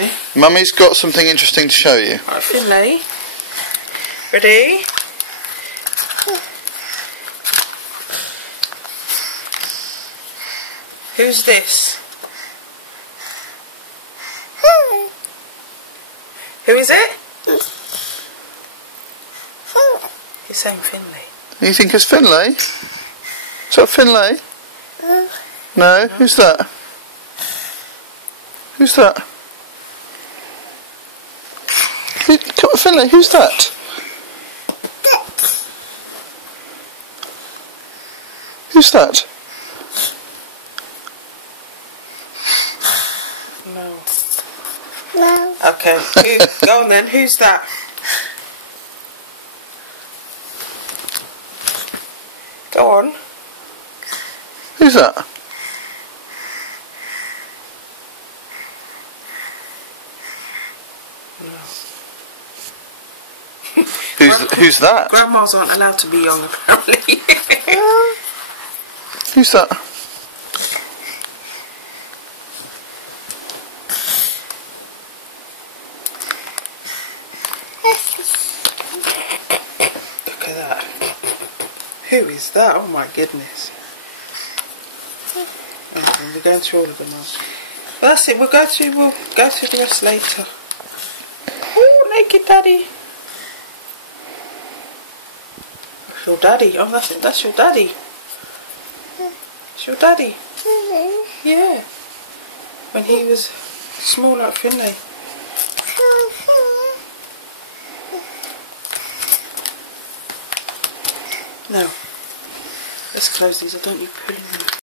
Okay. Mummy's got something interesting to show you. Right, Finlay. Ready? Who's this? Who is it? He's saying Finlay. You think it's Finlay? Is that Finlay? No? Who's that? Who's that? Come on, Finlay, who's that? Who's that? No. No. Okay, go on then, who's that? Go on. Who's that? Who's that? Grandmas aren't allowed to be young, apparently. Who's that? Look at that. Who is that? Oh my goodness. Okay, we're going through all of them now. Well, that's it. We'll go through the rest later. Oh, naked daddy. That's your daddy. Oh, that's it. That's your daddy. It's your daddy. Yeah. When he was small like Finlay. Now, let's close these. I don't need pulling them.